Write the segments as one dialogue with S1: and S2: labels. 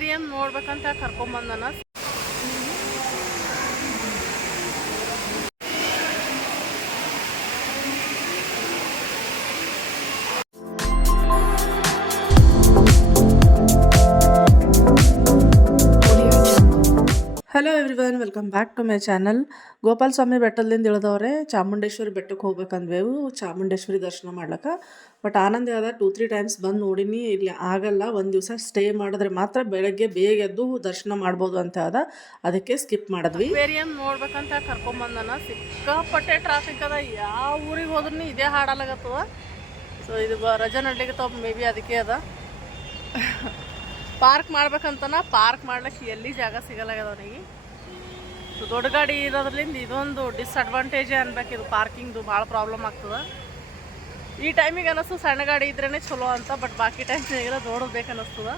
S1: Aquarium ನೋಡ್ಬೇಕಂತ ಕರ್ಕೊಂಬಂದನ.
S2: Hello everyone welcome back to my channel Gopalaswamy ಬೆಟ್ಟದಿಂದ ಇಳಿದವ್ರೆ ಚಾಮುಂಡೇಶ್ವರಿ ಬೆಟ್ಟಕ್ಕೆ ಹೋಗ್ಬೇಕಂದ್ವೇವು. ಚಾಮುಂಡೇಶ್ವರಿ ದರ್ಶನ ಮಾಡ್ಲಕ್ಕ. ಬಟ್ ಆನಂದ ಯಾವ್ದು ಟೂ ತ್ರೀ ಟೈಮ್ಸ್ ಬಂದು ನೋಡಿನಿ. ಇಲ್ಲಿ ಆಗಲ್ಲ, ಒಂದು ದಿವಸ ಸ್ಟೇ ಮಾಡಿದ್ರೆ ಮಾತ್ರ ಬೆಳಗ್ಗೆ ಬೇಗ ಎದ್ದು ದರ್ಶನ ಮಾಡ್ಬೋದು ಅಂತ ಅದ ಅದಕ್ಕೆ ಸ್ಕಿಪ್ ಮಾಡಿದ್ವಿ.
S1: ಅಕ್ವೇರಿಯಂ ನೋಡ್ಬೇಕಂತ ಕರ್ಕೊಂಬಂದನ. ಸಿಕ್ಕಾಪಟ್ಟೆ ಟ್ರಾಫಿಕ್ ಅದ. ಯಾವ ಊರಿಗೆ ಹೋದ್ರೂ ಇದೇ ಹಾಡಲಾಗತ್ತದ ಸೊ ಇದು ರಜೆ ನಡ್ಲಿಕ್ಕೆ ಮೇ ಬಿ ಅದಕ್ಕೆ ಅದ. ಪಾರ್ಕ್ ಮಾಡ್ಬೇಕಂತನ ಪಾರ್ಕ್ ಮಾಡ್ಲಿಕ್ಕೆ ಎಲ್ಲಿ ಜಾಗ ಸಿಗಲ್ಲ ಅವನಿಗೆ? ದೊಡ್ಡ ಗಾಡಿ ಇರೋದ್ರಿಂದ ಇದೊಂದು ಡಿಸ್ಅಡ್ವಾಂಟೇಜೇ ಅನ್ಬೇಕು ಇದು ಪಾರ್ಕಿಂಗ್ದು, ಭಾಳ ಪ್ರಾಬ್ಲಮ್ ಆಗ್ತದೆ. ಈ ಟೈಮಿಗೆ ಅನ್ನಿಸ್ತು ಸಣ್ಣ ಗಾಡಿ ಇದ್ರೇ ಚಲೋ ಅಂತ ಬಟ್ ಬಾಕಿ ಟೈಮ್ ದೊಡ್ಡದು ಬೇಕು ಅನ್ನಿಸ್ತದ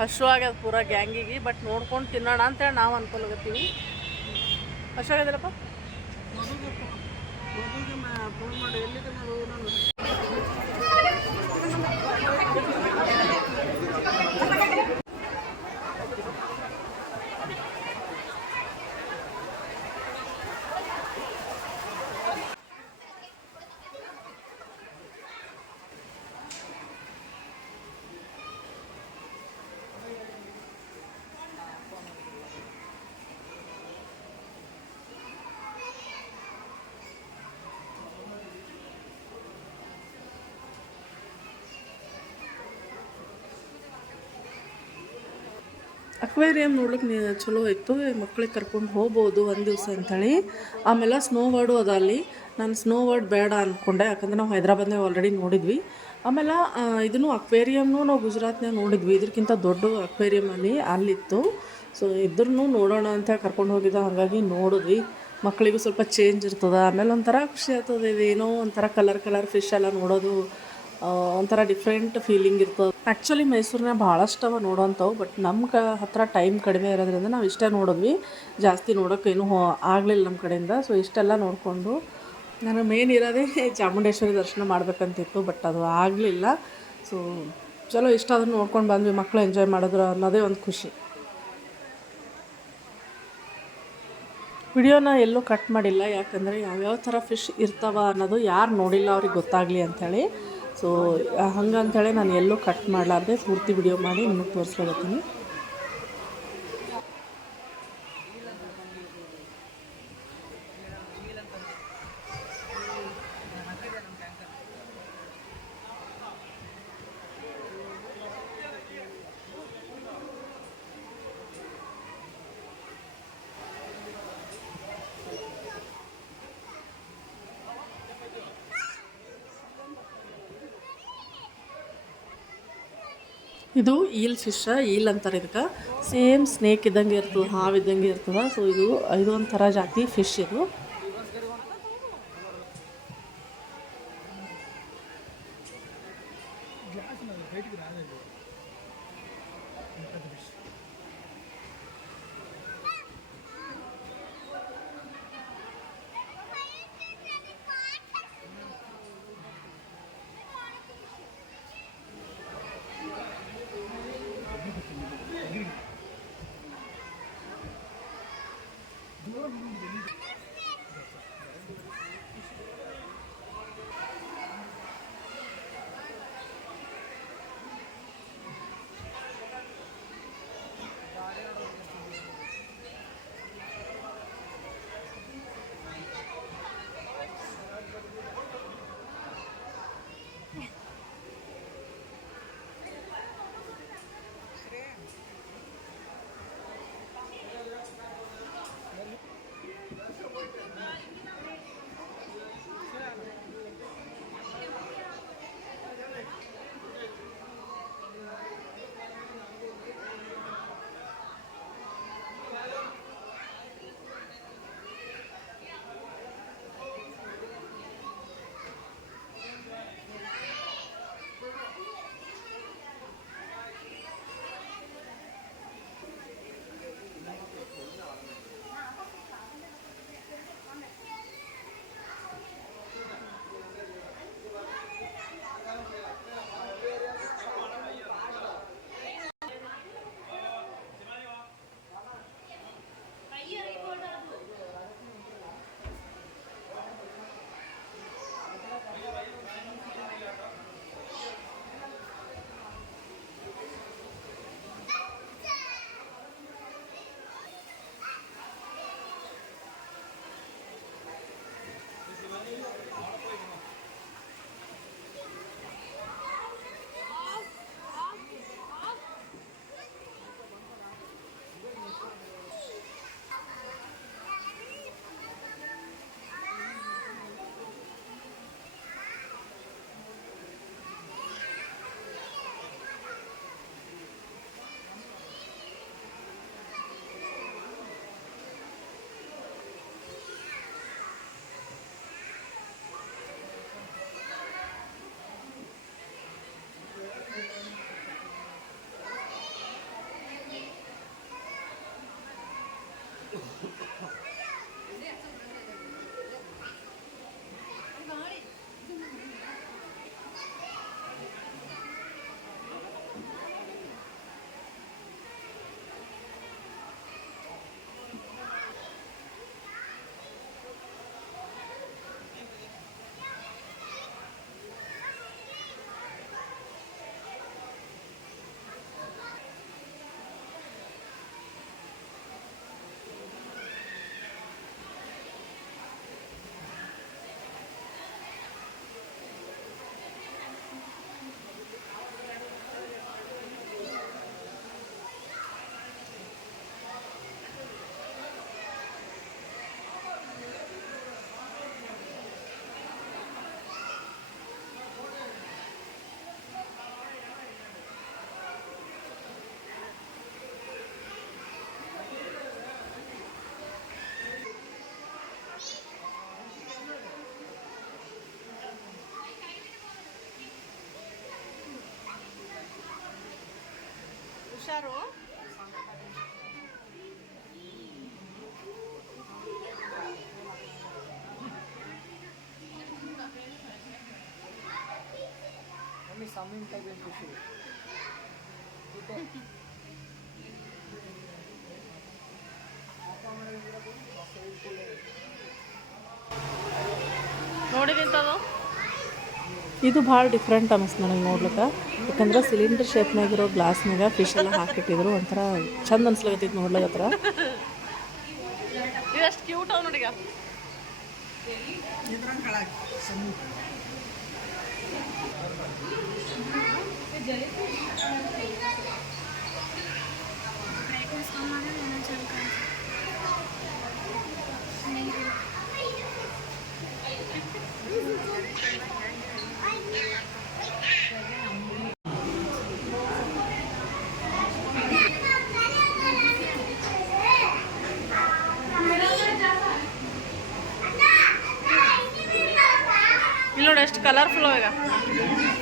S1: ಹಶು ಆಗ್ಯದ ಪೂರ ಗ್ಯಾಂಗಿಗೆ ಬಟ್ ನೋಡ್ಕೊಂಡು ತಿನ್ನೋಣ ಅಂತೇಳಿ ನಾವು ಅನ್ಕೊಳಗತ್ತೀವಿ ಹಶು ಆಗ್ಯದಲ್ಲಪ್ಪ?
S2: ఎల్లికి ಅಕ್ವೇರಿಯಂ ನೋಡ್ಲಿಕ್ಕೆ ಚಲೋ ಇತ್ತು. ಮಕ್ಳಿಗೆ ಕರ್ಕೊಂಡು ಹೋಗ್ಬೋದು ಒಂದು ದಿವಸ ಅಂತೇಳಿ. ಆಮೇಲೆ ಸ್ನೋ ವರ್ಡು ಅದ ಅಲ್ಲಿ. ನಾನು ಸ್ನೋ ವರ್ಡ್ ಬೇಡ ಅಂದ್ಕೊಂಡೆ ಯಾಕಂದ್ರೆ ನಾವು ಹೈದ್ರಾಬಾದ್ನಾಗ ಆಲ್ರೆಡಿ ನೋಡಿದ್ವಿ. ಆಮೇಲೆ ಇದನ್ನು ಅಕ್ವೇರಿಯಮ್ನು ನಾವು ಗುಜರಾತ್ನೇ ನೋಡಿದ್ವಿ. ಇದಕ್ಕಿಂತ ದೊಡ್ಡ ಅಕ್ವೇರಿಯಮ್ ಅಲ್ಲಿ, ಅಲ್ಲಿತ್ತು. ಸೊ ಇದ್ರೂ ನೋಡೋಣ ಅಂತ ಕರ್ಕೊಂಡು ಹೋಗಿದ್ದ. ಹಾಗಾಗಿ ನೋಡಿದ್ವಿ. ಮಕ್ಕಳಿಗೂ ಸ್ವಲ್ಪ ಚೇಂಜ್ ಇರ್ತದೆ. ಆಮೇಲೆ ಒಂಥರ ಖುಷಿ ಆಗ್ತದೆ. ಇದೇನೋ ಒಂಥರ ಕಲರ್ ಕಲರ್ ಫಿಶ್ ಎಲ್ಲ ನೋಡೋದು. ಒಂಥರ ಡಿಫ್ರೆಂಟ್ ಫೀಲಿಂಗ್ ಇರ್ತದೆ. ಆ್ಯಕ್ಚುಲಿ ಮೈಸೂರಿನ ಭಾಳಷ್ಟು ಅವ ನೋಡೋಂಥವು ಬಟ್ ನಮ್ಮ ಕ ಹತ್ರ ಟೈಮ್ ಕಡಿಮೆ ಇರೋದ್ರಿಂದ ನಾವು ಇಷ್ಟೇ ನೋಡಿದ್ವಿ. ಜಾಸ್ತಿ ನೋಡೋಕ್ಕೇನು ಹೋ ಆಗಲಿಲ್ಲ ನಮ್ಮ ಕಡೆಯಿಂದ ಸೊ ಇಷ್ಟೆಲ್ಲ ನೋಡಿಕೊಂಡು ನಾನು ಮೇನ್ ಇರೋದೇ ಚಾಮುಂಡೇಶ್ವರಿ ದರ್ಶನ ಮಾಡಬೇಕಂತಿತ್ತು ಬಟ್ ಅದು ಆಗಲಿಲ್ಲ. ಸೊ ಚಲೋ ಇಷ್ಟ ಅದನ್ನು ನೋಡ್ಕೊಂಡು ಬಂದ್ವಿ ಮಕ್ಕಳು ಎಂಜಾಯ್ ಮಾಡಿದ್ರು ಅನ್ನೋದೇ ಒಂದು ಖುಷಿ. ವಿಡಿಯೋನ ಎಲ್ಲೂ ಕಟ್ ಮಾಡಿಲ್ಲ, ಯಾಕಂದರೆ ಯಾವ್ಯಾವ ಥರ ಫಿಶ್ ಇರ್ತಾವ ಅನ್ನೋದು ಯಾರು ನೋಡಿಲ್ಲ, ಅವ್ರಿಗೆ ಗೊತ್ತಾಗಲಿ ಅಂಥೇಳಿ ಸೊ ಹಂಗಂತೇಳಿ ನಾನು ಎಲ್ಲೂ ಕಟ್ ಮಾಡಲಾರ್ದೆ ಪೂರ್ತಿ ವಿಡಿಯೋ ಮಾಡಿ ನಿಮಗೆ ತೋರಿಸ್ಕೊಳ್ತೀನಿ. ಇದು ಈಲ್ ಫಿಶ್ ಈಲ್ ಅಂತಾರೆ ಇದಕ್ಕೆ. ಸೇಮ್ ಸ್ನೇಕ್ ಇದ್ದಂಗೆ ಇರ್ತದೆ, ಹಾವು ಇದ್ದಂಗೆ ಇರ್ತದೆ. ಸೊ ಇದು ಇದು ಒಂಥರ ಜಾತಿ ಫಿಶ್ ಇದು.
S1: Thank
S3: you. Hva er det?
S1: 공짜로 Kami samin tayo ng sushi. Dito.
S2: ಇದು ಭಾಳ ಡಿಫ್ರೆಂಟ್ ಅನಿಸ್ತು ನನಗೆ ನೋಡ್ಲಿಕ್ಕೆ. ಯಾಕಂದ್ರೆ ಸಿಲಿಂಡರ್ ಶೇಪ್ನಾಗಿರೋ ಗ್ಲಾಸ್ನಾಗ ಫಿಶ್ ಎಲ್ಲ ಹಾಕಿಟ್ಟಿದ್ರು. ಒಂಥರ ಚಂದ ಅನ್ಸ್ಲಾಗತ್ತೈತಿ ನೋಡ್ಲಾಗತ್ರ
S1: ಹತ್ರ. ಕ್ಯೂಟ್ ಅವ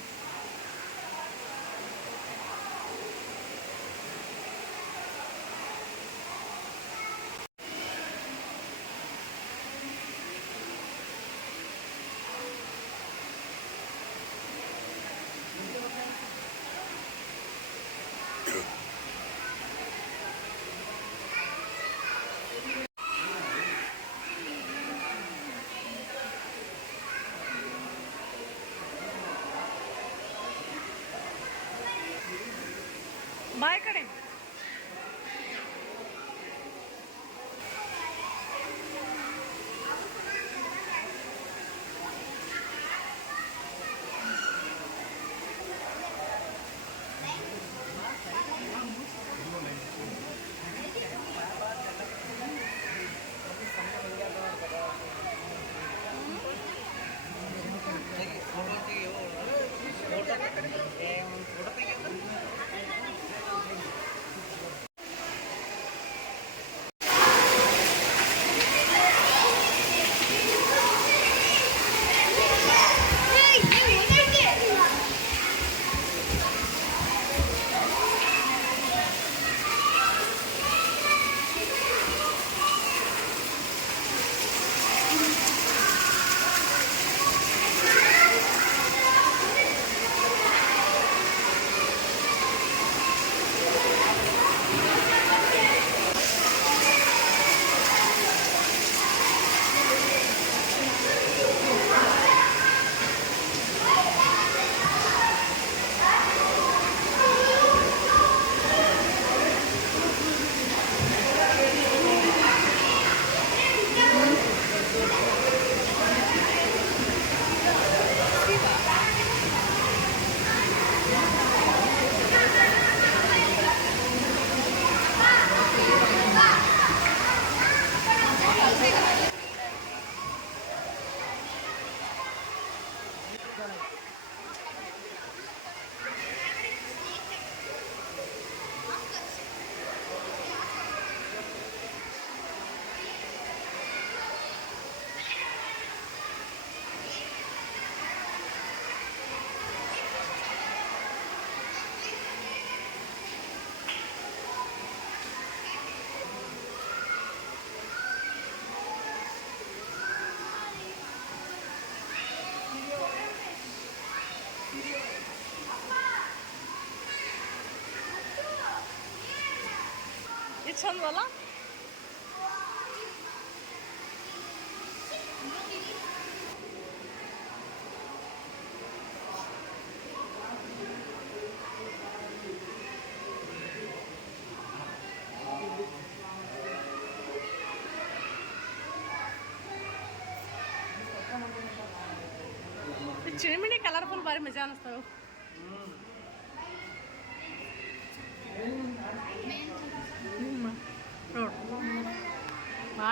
S1: ಇದು ಚಂದವಲ್ಲ ಈ ಚಿಣಿಮಿಣಿ ಕಲರ್ಫುಲ್ ಭಾರಿ ಮಜಾ ಅನಿಸ್ತಾವೆ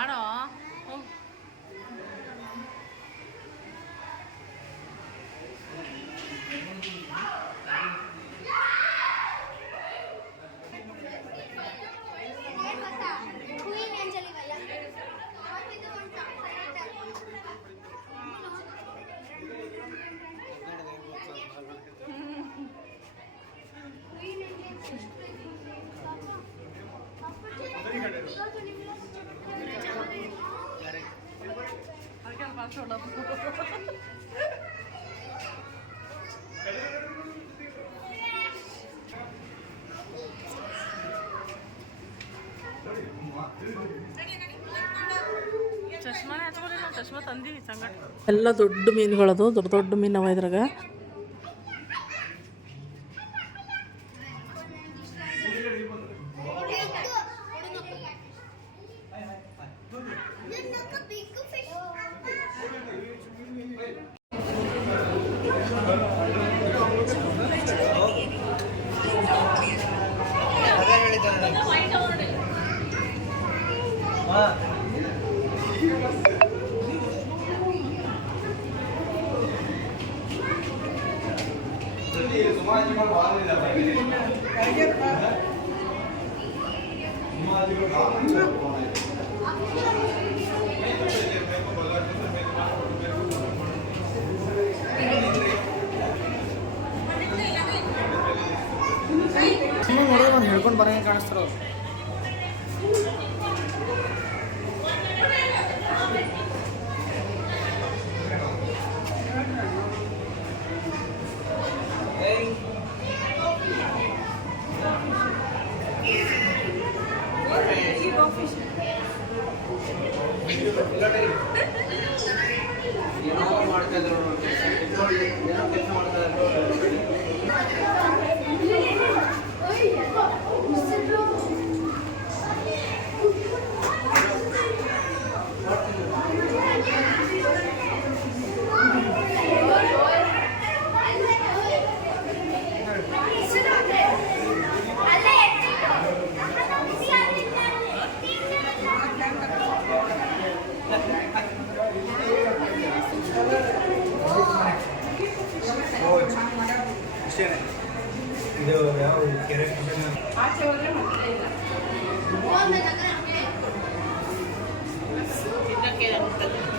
S1: ಮಾಡೋ
S2: ಎಲ್ಲ ದೊಡ್ಡ ಮೀನುಗಳದು ದೊಡ್ಡ ದೊಡ್ಡ ಮೀನು ಅವ ಇದ್ರಾಗ.
S3: ಸುಮ್ಮನೆ ನೋಡಿದ್ರೆ ನಾನು ಹೇಳ್ಕೊಂಡು ಬರೋಂಗೆ ಕಾಣಿಸ್ತಾರ ಅವ್ರು
S4: ಅಲ್ಲೇ
S5: queda mucho tiempo.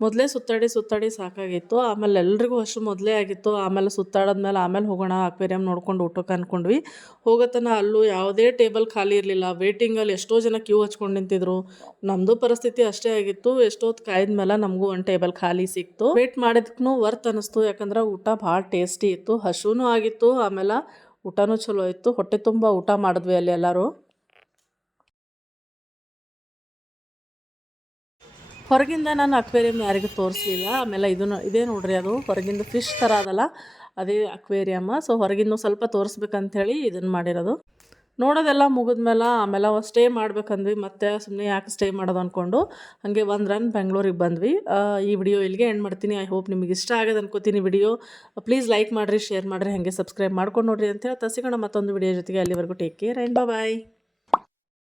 S2: ಮೊದಲೇ ಸುತ್ತಾಡಿ ಸುತ್ತಾಡಿ ಸಾಕಾಗಿತ್ತು. ಆಮೇಲೆ ಎಲ್ರಿಗೂ ಅಷ್ಟು ಮೊದಲೇ ಆಗಿತ್ತು. ಆಮೇಲೆ ಸುತ್ತಾಡೋದ್ಮೇಲೆ ಆಮೇಲೆ ಹೋಗೋಣ ಅಕ್ವೇರಿಯಂ ನೋಡ್ಕೊಂಡು ಊಟಕ್ಕೆ ಅಂದ್ಕೊಂಡ್ವಿ ಹೋಗೋತನ ಅಲ್ಲೂ ಯಾವುದೇ ಟೇಬಲ್ ಖಾಲಿ ಇರಲಿಲ್ಲ. ವೇಟಿಂಗಲ್ಲಿ ಎಷ್ಟೋ ಜನ ಕ್ಯೂ ಹಚ್ಕೊಂಡು ನಿಂತಿದ್ರು. ನಮ್ಮದು ಪರಿಸ್ಥಿತಿ ಅಷ್ಟೇ ಆಗಿತ್ತು. ಎಷ್ಟೊತ್ತು ಕಾಯ್ದ್ಮೇಲೆ ನಮಗೂ ಒಂದು ಟೇಬಲ್ ಖಾಲಿ ಸಿಕ್ತು. ವೇಟ್ ಮಾಡಿದ್ಕೂ ವರ್ತ್ ಅನ್ನಿಸ್ತು ಯಾಕಂದ್ರೆ ಊಟ ಭಾಳ ಟೇಸ್ಟಿ ಇತ್ತು. ಹಶುನೂ ಆಗಿತ್ತು. ಆಮೇಲೆ ಊಟನೂ ಚಲೋ ಇತ್ತು. ಹೊಟ್ಟೆ ತುಂಬ ಊಟ ಮಾಡಿದ್ವಿ ಅಲ್ಲಿ ಎಲ್ಲರೂ. ಹೊರಗಿಂದ ನಾನು ಅಕ್ವೇರಿಯಂ ಯಾರಿಗೂ ತೋರಿಸಲಿಲ್ಲ. ಆಮೇಲೆ ಇದನ್ನು, ಇದೇ ನೋಡ್ರಿ ಅದು, ಹೊರಗಿಂದ ಫಿಶ್ ಥರ ಅದಲ್ಲ. ಅದೇ ಅಕ್ವೇರಿಯಮ್ಮ. ಸೊ ಹೊರಗಿಂದ ಸ್ವಲ್ಪ ತೋರಿಸ್ಬೇಕಂಥೇಳಿ ಇದನ್ನು ಮಾಡಿರೋದು. ನೋಡೋದೆಲ್ಲ ಮುಗಿದ್ಮೇಲೆ ಆಮೇಲೆ ಸ್ಟೇ ಮಾಡ್ಬೇಕಂದ್ವಿ. ಮತ್ತೆ ಸುಮ್ಮನೆ ಯಾಕೆ ಸ್ಟೇ ಮಾಡೋದು ಅಂದ್ಕೊಂಡು ಹಾಗೆ ಒಂದು ರನ್ ಬೆಂಗಳೂರಿಗೆ ಬಂದ್ವಿ. ಈ ವಿಡಿಯೋ ಇಲ್ಲಿಗೆ ಎಂಡ್ ಮಾಡ್ತೀನಿ. ಐ ಹೋಪ್ ನಿಮಗೆ ಇಷ್ಟ ಆಗೋದು ಅನ್ಕೋತೀನಿ ವಿಡಿಯೋ ಪ್ಲೀಸ್ ಲೈಕ್ ಮಾಡಿರಿ ಶೇರ್ ಮಾಡಿರಿ, ಹಾಗೆ ಸಬ್ಸ್ಕ್ರೈಬ್ ಮಾಡ್ಕೊಂಡು ನೋಡಿರಿ ಅಂತ ಹೇಳಿ ಸಿಗೋಣ ಮತ್ತೊಂದು ವಿಡಿಯೋ ಜೊತೆಗೆ. ಅಲ್ಲಿವರೆಗೂ ಟೇಕ್ ಕೇರ್ ಆ್ಯಂಡ್ ಬಾಯ್